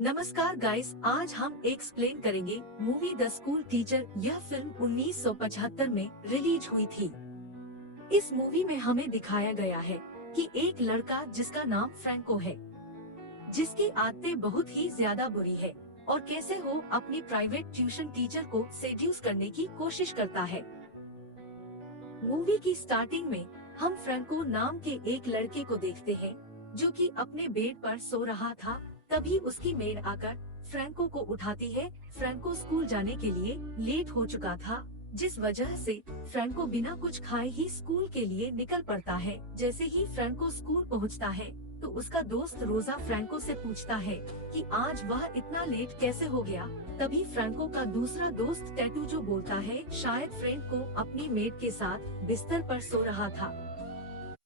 नमस्कार गाइस, आज हम एक्सप्लेन करेंगे मूवी द स्कूल टीचर। यह फिल्म 1975 में रिलीज हुई थी। इस मूवी में हमें दिखाया गया है कि एक लड़का जिसका नाम फ्रैंको है, जिसकी आदतें बहुत ही ज्यादा बुरी है और कैसे वो अपनी प्राइवेट ट्यूशन टीचर को सेड्यूस करने की कोशिश करता है। मूवी की स्टार्टिंग में हम फ्रैंको नाम के एक लड़के को देखते हैं जो कि अपने बेड पर सो रहा था। तभी उसकी मेड आकर फ्रैंको को उठाती है। फ्रैंको स्कूल जाने के लिए लेट हो चुका था, जिस वजह से फ्रैंको बिना कुछ खाए ही स्कूल के लिए निकल पड़ता है। जैसे ही फ्रैंको स्कूल पहुंचता है तो उसका दोस्त रोजा फ्रैंको से पूछता है कि आज वह इतना लेट कैसे हो गया। तभी फ्रैंको का दूसरा दोस्त टैटूजो बोलता है शायद फ्रैंको अपनी मेड के साथ बिस्तर पर सो रहा था,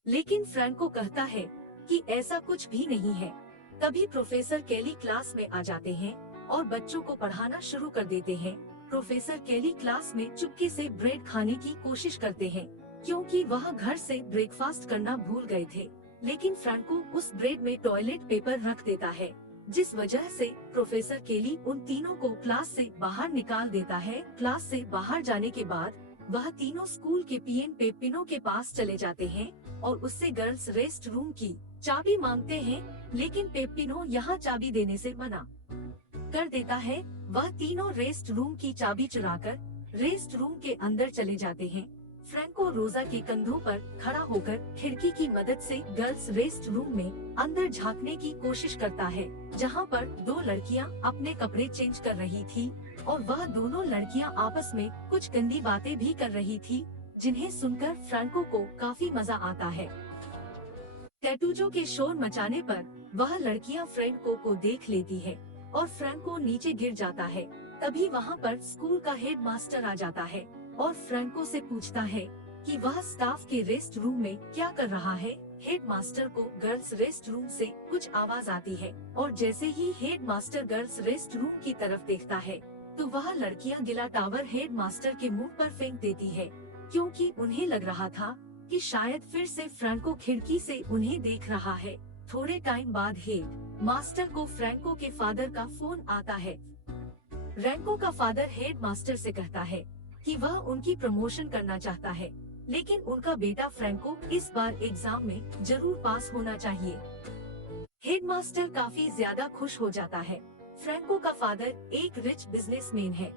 लेकिन फ्रैंको कहता है कि ऐसा कुछ भी नहीं है। तभी प्रोफेसर केली क्लास में आ जाते हैं और बच्चों को पढ़ाना शुरू कर देते हैं। प्रोफेसर केली क्लास में चुपके से ब्रेड खाने की कोशिश करते हैं क्योंकि वह घर से ब्रेकफास्ट करना भूल गए थे, लेकिन फ्रैंको उस ब्रेड में टॉयलेट पेपर रख देता है, जिस वजह से प्रोफेसर केली उन तीनों को क्लास से बाहर निकाल देता है। क्लास से बाहर जाने के बाद वह तीनों स्कूल के पीएन पेपिनो के पास चले जाते हैं और उससे गर्ल्स रेस्ट रूम की चाबी मांगते हैं, लेकिन पेपिनो यहाँ चाबी देने से मना कर देता है। वह तीनों रेस्ट रूम की चाबी चुराकर रेस्ट रूम के अंदर चले जाते हैं। फ्रैंको रोजा के कंधों पर खड़ा होकर खिड़की की मदद से गर्ल्स रेस्ट रूम में अंदर झांकने की कोशिश करता है, जहाँ पर दो लड़कियाँ अपने कपड़े चेंज कर रही थी और वह दोनों लड़कियाँ आपस में कुछ गंदी बातें भी कर रही थी, जिन्हें सुनकर फ्रैंको को काफी मजा आता है। टैटूजो के शोर मचाने पर वह लड़कियां फ्रैंको को देख लेती है और फ्रैंको नीचे गिर जाता है। तभी वहां पर स्कूल का हेड मास्टर आ जाता है और फ्रैंको से पूछता है कि वह स्टाफ के रेस्ट रूम में क्या कर रहा है। हेड मास्टर को गर्ल्स रेस्ट रूम से कुछ आवाज आती है और जैसे ही headmaster girls restroom की तरफ देखता है तो वह लड़कियां गिला टावर हेड मास्टर के मुंह पर फेंक देती है, क्योंकि उन्हें लग रहा था कि शायद फिर से फ्रैंको खिड़की से उन्हें देख रहा है। थोड़े टाइम बाद हेड मास्टर को फ्रैंको के फादर का फोन आता है। फ्रैंको का फादर हेड मास्टर से कहता है कि वह उनकी प्रमोशन करना चाहता है, लेकिन उनका बेटा फ्रैंको इस बार एग्जाम में जरूर पास होना चाहिए। हेड मास्टर काफी ज्यादा खुश हो जाता है। फ्रैंको का फादर एक रिच बिजनेसमैन है।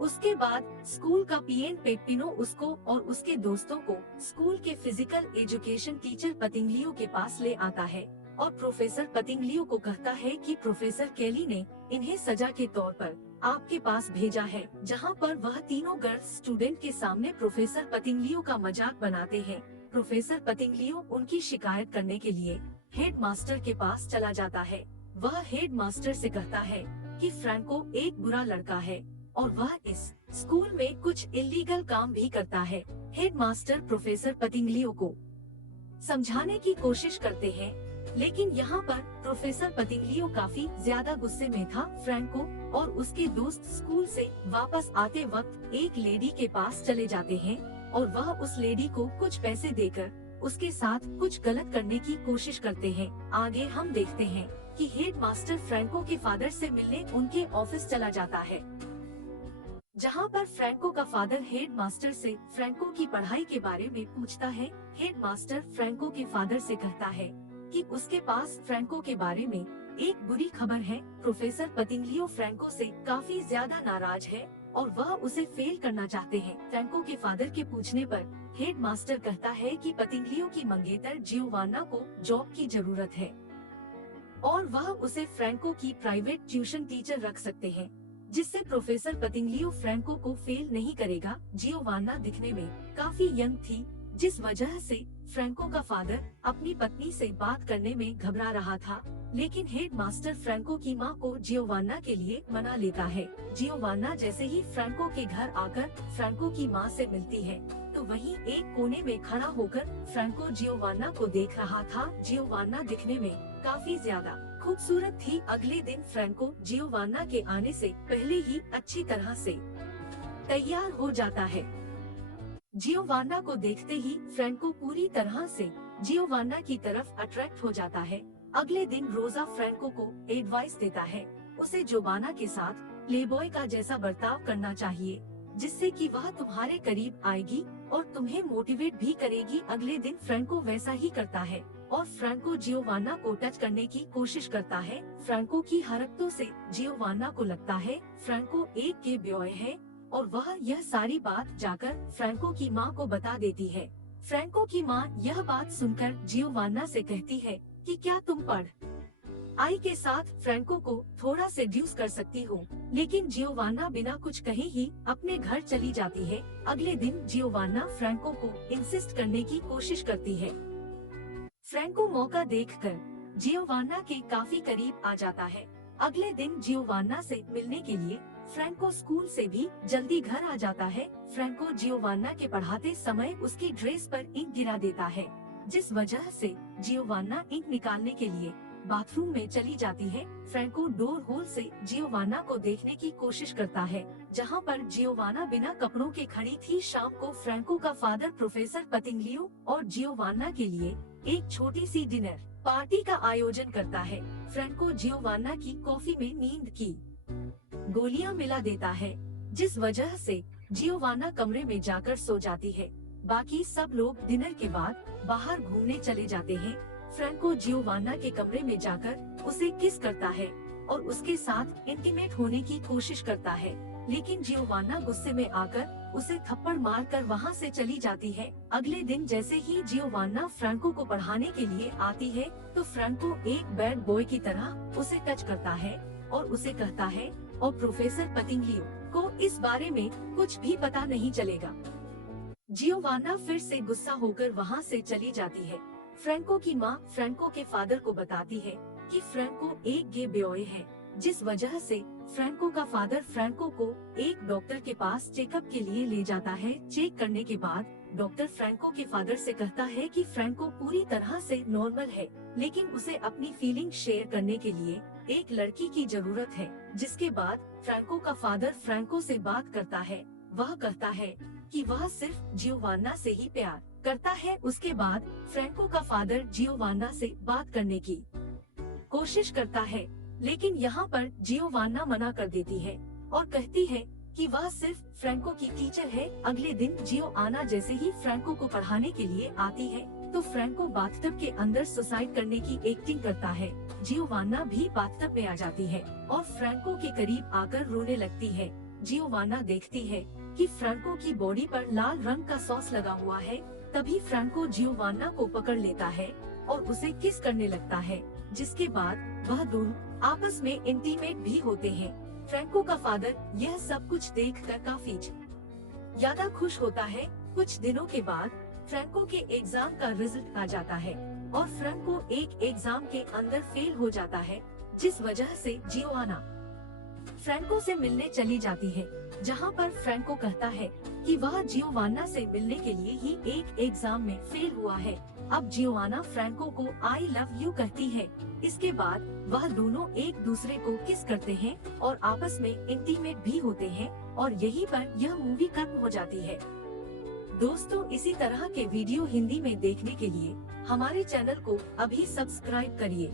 उसके बाद स्कूल का पीएन पेपिनो उसको और उसके दोस्तों को स्कूल के फिजिकल एजुकेशन टीचर पतिंगलियो के पास ले आता है और प्रोफेसर पतिंगलियो को कहता है कि प्रोफेसर केली ने इन्हें सजा के तौर पर आपके पास भेजा है, जहां पर वह तीनों गर्ल्स स्टूडेंट के सामने प्रोफेसर पतिंगलियो का मजाक बनाते हैं। प्रोफेसर पतिंगलियो उनकी शिकायत करने के लिए हेड मास्टर के पास चला जाता है। वह हेड मास्टर से कहता है कि फ्रैंको एक बुरा लड़का है और वह इस स्कूल में कुछ इलीगल काम भी करता है। हेड मास्टर प्रोफेसर पतिंगलियो को समझाने की कोशिश करते हैं, लेकिन यहाँ पर प्रोफेसर पतिंगलियो काफी ज्यादा गुस्से में था। फ्रैंको और उसके दोस्त स्कूल से वापस आते वक्त एक लेडी के पास चले जाते हैं और वह उस लेडी को कुछ पैसे देकर उसके साथ कुछ गलत करने की कोशिश करते हैं। आगे हम देखते हैं कि हेड मास्टर फ्रैंको के फादर से मिलने उनके ऑफिस चला जाता है, जहां पर फ्रैंको का फादर हेड मास्टर से फ्रैंको की पढ़ाई के बारे में पूछता है। हेड मास्टर फ्रैंको के फादर से कहता है कि उसके पास फ्रैंको के बारे में एक बुरी खबर है। प्रोफेसर पतिंगलियो फ्रैंको से काफी ज्यादा नाराज है और वह उसे फेल करना चाहते हैं। फ्रैंको के फादर के पूछने पर हेड मास्टर कहता है कि पतिंगलियो की मंगेतर जियोवाना को जॉब की जरूरत है और वह उसे फ्रैंको की प्राइवेट ट्यूशन टीचर रख सकते हैं, जिससे प्रोफेसर पतिंगलियो फ्रैंको को फेल नहीं करेगा। जियोवाना दिखने में काफी यंग थी, जिस वजह से फ्रैंको का फादर अपनी पत्नी से बात करने में घबरा रहा था, लेकिन हेड मास्टर फ्रैंको की मां को जियोवाना के लिए मना लेता है। जियोवाना जैसे ही फ्रैंको के घर आकर फ्रैंको की मां से मिलती है तो वहीं एक कोने में खड़ा होकर फ्रैंको जियोवाना को देख रहा था। जियोवाना दिखने में काफी ज्यादा खूबसूरत थी। अगले दिन फ्रैंको जियोवाना के आने से पहले ही अच्छी तरह से तैयार हो जाता है। जियोवाना को देखते ही फ्रैंको पूरी तरह से जियोवाना की तरफ अट्रैक्ट हो जाता है अगले दिन रोजा फ्रैंको को एडवाइस देता है उसे जोवाना के साथ प्लेबॉय का जैसा बर्ताव करना चाहिए, जिससे कि वह तुम्हारे करीब आएगी और तुम्हें मोटिवेट भी करेगी। अगले दिन फ्रैंको वैसा ही करता है और फ्रैंको जियोवाना को टच करने की कोशिश करता है। फ्रैंको की हरकतों से जियोवाना को लगता है फ्रैंको एक गे बॉय है और वह यह सारी बात जाकर फ्रैंको की माँ को बता देती है। फ्रैंको की माँ यह बात सुनकर जियोवाना से कहती है कि क्या तुम पढ़ आई के साथ फ्रैंको को थोड़ा सेड्यूस कर सकती हो, लेकिन जियोवाना बिना कुछ कहे ही अपने घर चली जाती है। अगले दिन जियोवाना फ्रैंको को इंसिस्ट करने की कोशिश करती है। फ्रैंको मौका देखकर जियोवाना के काफी करीब आ जाता है। अगले दिन जियोवाना से मिलने के लिए फ्रैंको स्कूल से भी जल्दी घर आ जाता है। फ्रैंको जियोवाना के पढ़ाते समय उसकी ड्रेस पर इंक गिरा देता है, जिस वजह से जियोवाना इंक निकालने के लिए बाथरूम में चली जाती है। फ्रैंको डोर होल से जियोवाना को देखने की कोशिश करता है, जहां पर जियोवाना बिना कपड़ों के खड़ी थी। शाम को फ्रैंको का फादर प्रोफेसर पतिंग्लियो और जियोवाना के लिए एक छोटी सी डिनर पार्टी का आयोजन करता है। फ्रैंको जियोवाना की कॉफी में नींद की गोलियां मिला देता है, जिस वजह से जियोवाना कमरे में जाकर सो जाती है। बाकी सब लोग डिनर के बाद बाहर घूमने चले जाते हैं। फ्रैंको जियोवाना के कमरे में जाकर उसे किस करता है और उसके साथ इंटीमेट होने की कोशिश करता है, लेकिन जियोवाना गुस्से में आकर उसे थप्पड़ मारकर वहां से चली जाती है। अगले दिन जैसे ही जियोवाना फ्रैंको को पढ़ाने के लिए आती है, तो फ्रैंको एक बैड बॉय की तरह उसे टच करता है और उसे कहता है और प्रोफेसर पतिंग्लियो को इस बारे में कुछ भी पता नहीं चलेगा। जियोवाना फिर से गुस्सा होकर वहां से चली जाती है। फ्रैंको की माँ फ्रैंको के फादर को बताती है कि फ्रैंको एक गे बॉय है, जिस वजह से फ्रैंको का फादर फ्रैंको को एक डॉक्टर के पास चेकअप के लिए ले जाता है। चेक करने के बाद डॉक्टर फ्रैंको के फादर से कहता है कि फ्रैंको पूरी तरह से नॉर्मल है, लेकिन उसे अपनी फीलिंग शेयर करने के लिए एक लड़की की जरूरत है। जिसके बाद फ्रैंको का फादर फ्रैंको से बात करता है। वह कहता है कि वह सिर्फ जियोवाना से ही प्यार करता है। उसके बाद फ्रैंको का फादर जियोवाना से बात करने की कोशिश करता है, लेकिन यहाँ पर जियोवाना मना कर देती है और कहती है कि वह सिर्फ फ्रैंको की टीचर है। अगले दिन जियोवाना जैसे ही फ्रैंको को पढ़ाने के लिए आती है, तो फ्रैंको बाथटब के अंदर सुसाइड करने की एक्टिंग करता है। जियोवाना भी बाथटब में आ जाती है और फ्रैंको के करीब आकर रोने लगती है। जियोवाना देखती है कि फ्रैंको की बॉडी पर लाल रंग का सॉस लगा हुआ है। तभी फ्रैंको जियोवाना को पकड़ लेता है और उसे किस करने लगता है, जिसके बाद वह दोनों आपस में इंटीमेट भी होते हैं। फ्रैंको का फादर यह सब कुछ देखकर काफी ज्यादा खुश होता है। कुछ दिनों के बाद फ्रैंको के एग्जाम का रिजल्ट आ जाता है और फ्रैंको एक एग्जाम के अंदर फेल हो जाता है, जिस वजह से जियोवाना फ्रैंको से मिलने चली जाती है, जहां पर फ्रैंको कहता है कि वह जियोवाना से मिलने के लिए ही एक एग्जाम में फेल हुआ है। अब जियोवाना फ्रैंको को आई लव यू कहती है। इसके बाद वह दोनों एक दूसरे को किस करते हैं और आपस में इंटीमेट भी होते हैं और यहीं पर यह मूवी खत्म हो जाती है। दोस्तों, इसी तरह के वीडियो हिंदी में देखने के लिए हमारे चैनल को अभी सब्सक्राइब करिए।